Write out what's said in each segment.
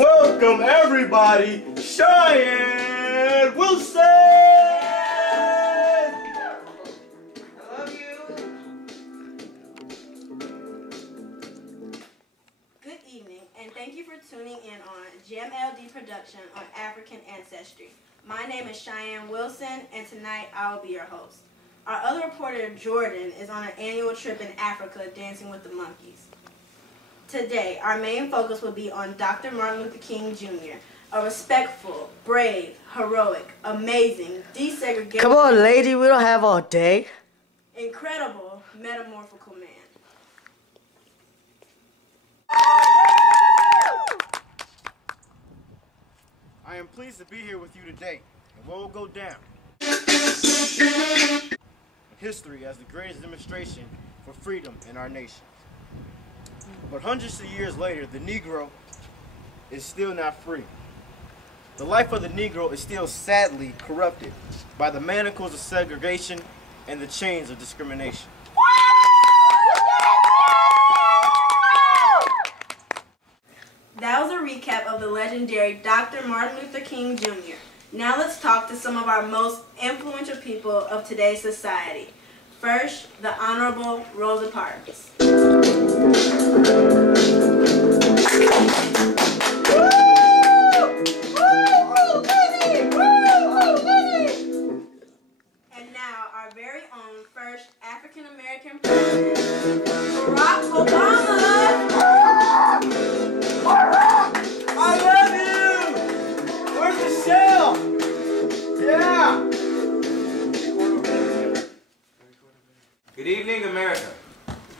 Welcome everybody, Cheyenne Wilson! I love you. Good evening, and thank you for tuning in on GMLD production on African ancestry. My name is Cheyenne Wilson, and tonight I will be your host. Our other reporter, Jordan, is on an annual trip in Africa dancing with the monkeys. Today, our main focus will be on Dr. Martin Luther King Jr., a respectful, brave, heroic, amazing, desegregated... Come on, lady, we don't have all day. ...incredible, metamorphical man. I am pleased to be here with you today, and what will go down in history as the greatest demonstration for freedom in our nation. But hundreds of years later, the Negro is still not free. The life of the Negro is still sadly corrupted by the manacles of segregation and the chains of discrimination. That was a recap of the legendary Dr. Martin Luther King Jr. Now let's talk to some of our most influential people of today's society. First, the Honorable Rosa Parks. And now, our very own first African-American president, Barack Obama. I love you! Where's Michelle? Yeah! Good evening, America.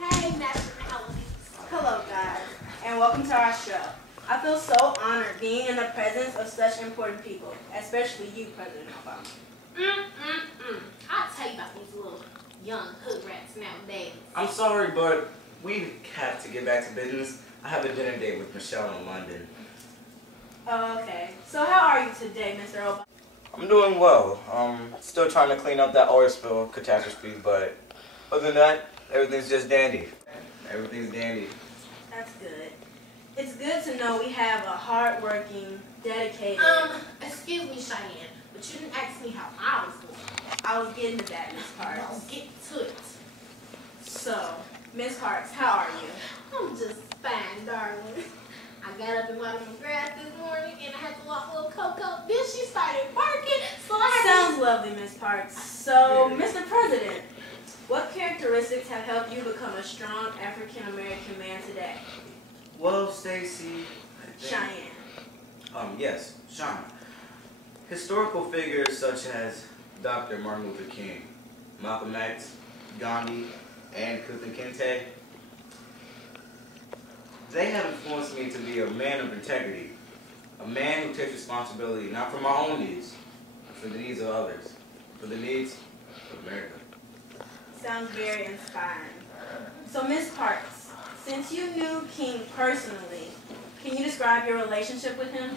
Hey, nationalities. Hello, guys, and welcome to our show. I feel so honored being in the presence of such important people, especially you, President Obama. I'll tell you about these little young hood rats nowadays. I'm sorry, but we have to get back to business. I have a dinner date with Michelle in London. Oh, okay. So how are you today, Mr. Obama? I'm doing well. Still trying to clean up that oil spill catastrophe, but other than that, everything's just dandy. Everything's dandy. That's good. It's good to know we have a hard-working, dedicated... Excuse me, Cheyenne, but you didn't ask me how I was doing. I was getting to that, Miss Parks. I'll get to it. So, Miss Parks, how are you? I'm just fine, darling. I got up and watered my grass this morning, and I had to walk little Coco. Then she started barking, so I had Sounds lovely, Miss Parks. So, Mr. President, what characteristics have helped you become a strong African-American man today? Well, Stacy, Cheyenne. Yes, Sean. Historical figures such as Dr. Martin Luther King, Malcolm X, Gandhi, and Kunta Kinte, they have influenced me to be a man of integrity, a man who takes responsibility not for my own needs, but for the needs of others, for the needs of America. Sounds very inspiring. So, Miss Parks, since you knew King personally, can you describe your relationship with him?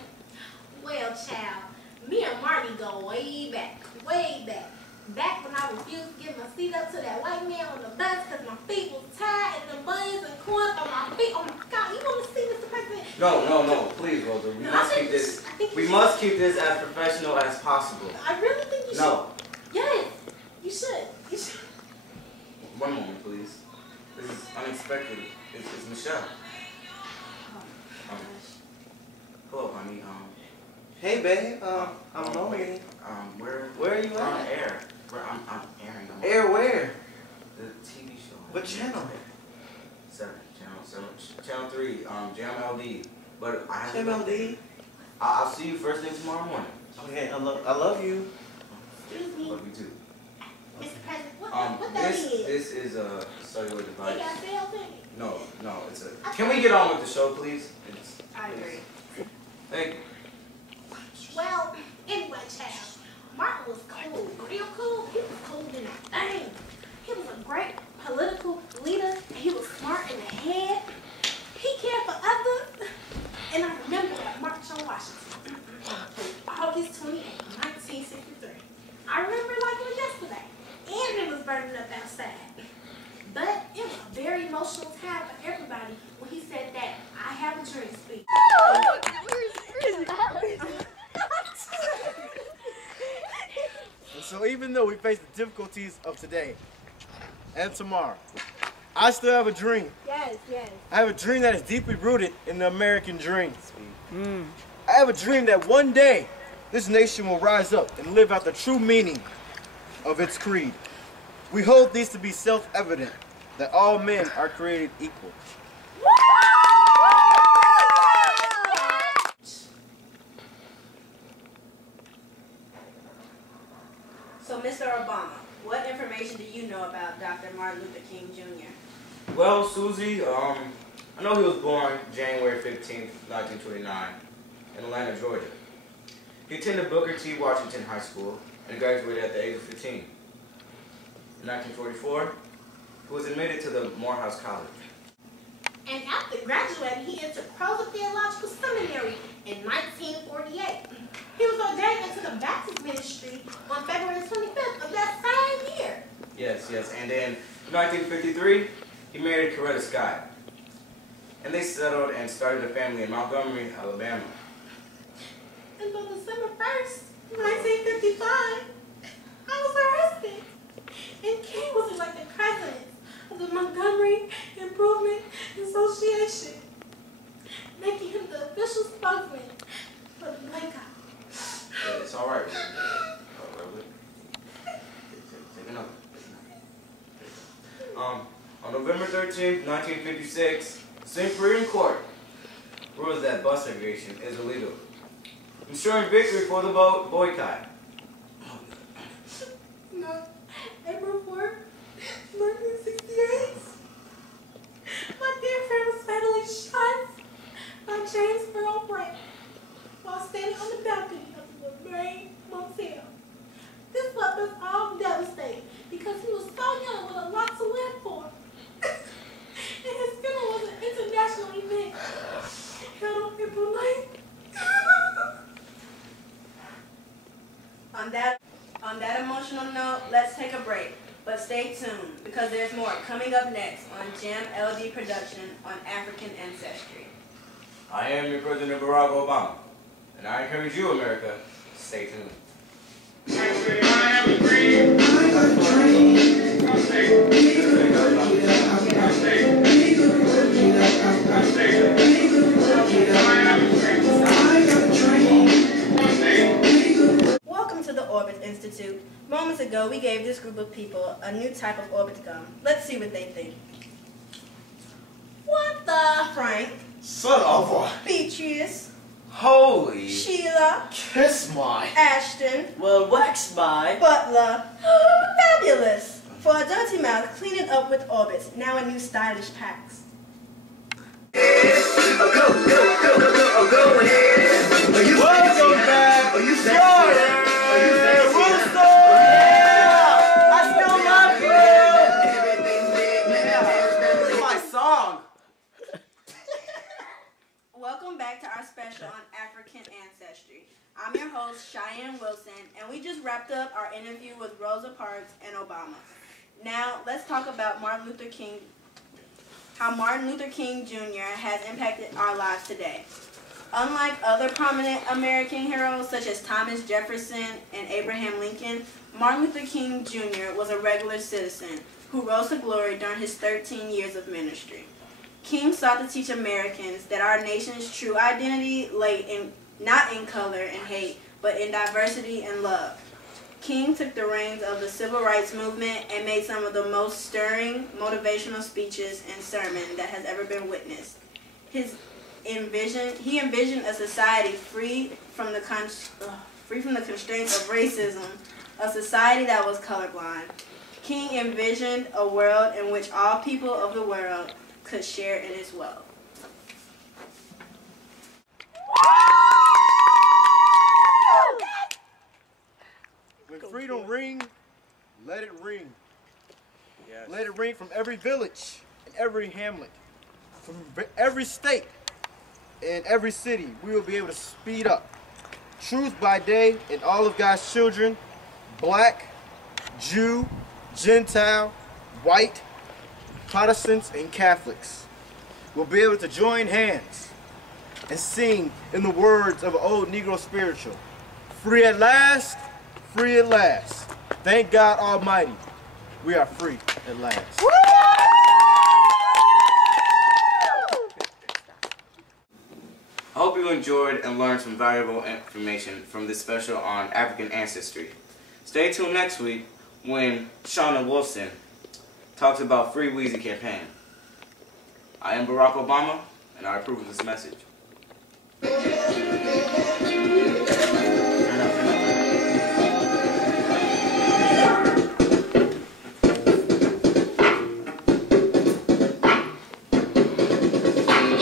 Well, child, me and Marty go way back, way back. Back when I refused to give my seat up to that white man on the bus because my feet was tired and the buns and corns on my feet. Oh my God, you want to see Mr. President? No, please, Rosa. We must keep this as professional as possible. I really think you should. No. Yes, you should. You should. One moment, please. This is unexpected. It's Michelle. Hello, honey. Hey, babe. I'm lonely. Where are you we're on at? air. I'm airing. Air where? The TV show. What channel? Channel 3. GMLD. But I have GMLD? I'll see you first thing tomorrow morning. Okay, I love you. Excuse me, Love you too. Mr. President, what that is? This is a cellular They device. got sales in it. No, it's a. Can we get on with the show, please? I agree. Thank you. Well, anyway, child, Martin was cool, real cool. He was cool in a thing. He was a great political leader, and he was smart in the head. He cared for others. And I remember that March on Washington, August 28, 1963. I remember like it was yesterday. And it was burning up outside. But it was a very emotional time for everybody when he said that I have a dream speech. So even though we face the difficulties of today and tomorrow, I still have a dream. Yes, yes. I have a dream that is deeply rooted in the American dream. I have a dream that one day this nation will rise up and live out the true meaning of its creed. We hold these to be self-evident, that all men are created equal. So, Mr. Obama, what information do you know about Dr. Martin Luther King Jr.? Well, Susie, I know he was born January 15th, 1929, in Atlanta, Georgia. He attended Booker T. Washington High School and graduated at the age of 15. In 1944, he was admitted to the Morehouse College. And after graduating, he entered Rosa Theological Seminary in 1948. He was ordained into the Baptist ministry on February 25th of that same year. Yes, and in 1953, he married Coretta Scott. And they settled and started a family in Montgomery, Alabama. And on December 1st, 1955, I was arrested. And King was elected president of the Montgomery Improvement Association, making him the official spokesman for the boycott. Yeah, it's all right. Take another. On November 13th, 1956, the Supreme Court rules that bus segregation is illegal, ensuring victory for the boycott. No, April 4th, 1968, my dear friend was fatally shot by James Albright while standing on the balcony of the Lorraine Motel. This left us all devastated because he was so young with a lot to live for. And his funeral was an international event held on April 9th. On that emotional note, let's take a break. But stay tuned, because there's more coming up next on Gem LD Production on African Ancestry. I am your President Barack Obama, and I encourage you, America, to stay tuned. Welcome to the Orbit Institute. Moments ago, we gave this group of people a new type of Orbit gum. Let's see what they think. What the, Frank? Son of a... Beatrice? Holy... Sheila? Kiss my... Ashton? Well, wax my... Butler? Fabulous! For a dirty mouth, clean it up with Orbits, now in new stylish packs. Welcome back! Are you sorry? Welcome back to our special on African Ancestry. I'm your host, Cheyenne Wilson, and we just wrapped up our interview with Rosa Parks and Obama. Now, let's talk about Martin Luther King, how Martin Luther King Jr. has impacted our lives today. Unlike other prominent American heroes such as Thomas Jefferson and Abraham Lincoln, Martin Luther King Jr. was a regular citizen who rose to glory during his 13 years of ministry. King sought to teach Americans that our nation's true identity lay not in color and hate, but in diversity and love. King took the reins of the civil rights movement and made some of the most stirring motivational speeches and sermons that has ever been witnessed. He envisioned a society free from the constraints of racism, a society that was colorblind. King envisioned a world in which all people of the world could share in its wealth. When freedom ring, let it ring. Yes. Let it ring from every village and every hamlet, from every state and every city. We will be able to speed up. Truth by day and all of God's children, black, Jew, Gentile, white, Protestants, and Catholics will be able to join hands and sing in the words of an old Negro spiritual. Free at last, free at last. Thank God Almighty, we are free at last. I hope you enjoyed and learned some valuable information from this special on African ancestry. Stay tuned next week when Shauna Wilson talks about Free Weezy campaign. I am Barack Obama, and I approve of this message.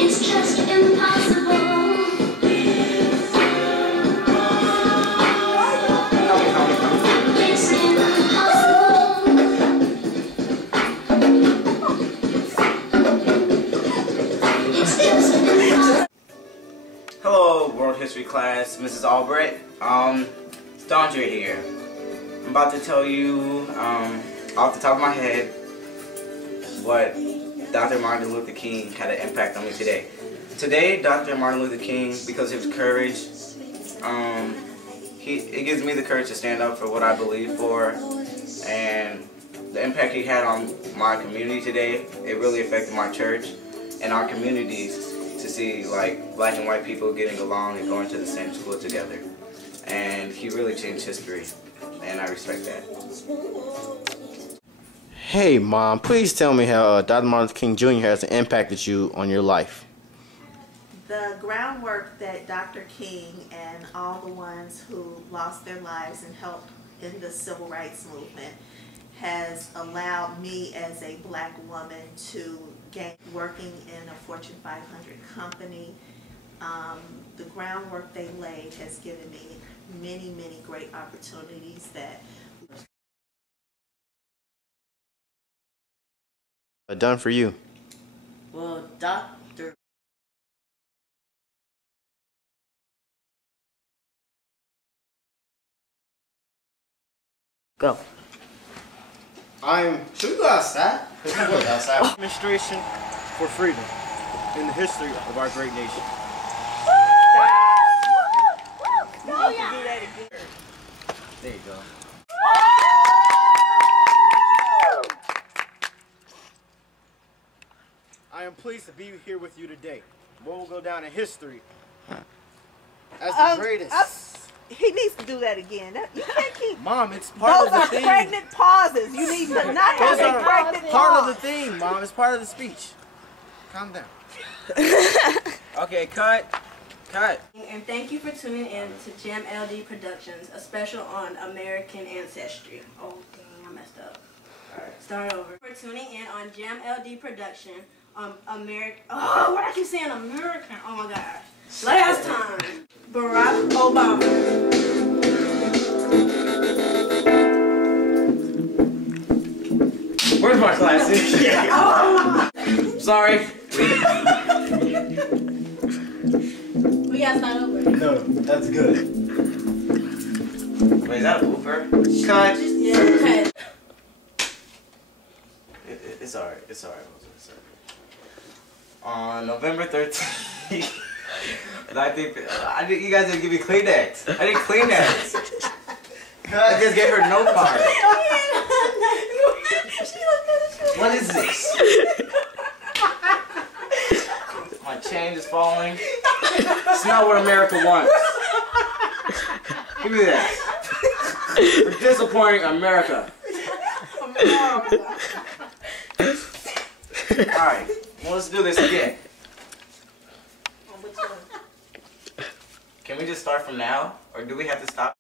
It's just impossible. It's impossible. Hello, World History class, Mrs. Albright. Stauncher here. I'm about to tell you, off the top of my head, what Dr. Martin Luther King had an impact on me today. Today, Dr. Martin Luther King, because of his courage, it gives me the courage to stand up for what I believe for, and the impact he had on my community today, it really affected my church and our communities to see like black and white people getting along and going to the same school together. And he really changed history, and I respect that. Hey, Mom, please tell me how Dr. Martin Luther King Jr. has impacted you on your life. The groundwork that Dr. King and all the ones who lost their lives and helped in the civil rights movement has allowed me as a black woman to gain working in a Fortune 500 company. The groundwork they laid has given me many, many great opportunities that Done for you. Well, Dr. Go. Should we go outside? Outside. Demonstration for freedom in the history of our great nation. There you go. I am pleased to be here with you today. What will go down in history as the greatest. he needs to do that again. You can't keep. Mom, it's part of the thing. Those are pregnant pauses. You need to not have Those a are pregnant part pause. of the thing, Mom. It's part of the speech. Calm down. Okay, cut. And thank you for tuning in to Gem LD Productions, a special on American ancestry. Oh, dang, I messed up. Alright. Start over. For tuning in on Gem LD Production, American. Oh, what I keep saying American? Oh my gosh. Last time, Barack Obama. Where's my glasses? Sorry. We gotta start over. No, that's good. Wait, is that a blooper? Cut. Yeah, okay. It's alright. It's alright. On November 13th, and I think you guys didn't give me Kleenex. I didn't Kleenex. I just gave her no card. What is this? My chain is falling. It's not what America wants. Give me that. We're disappointing America. Alright, well, let's do this again. Can we just start from now? Or do we have to stop?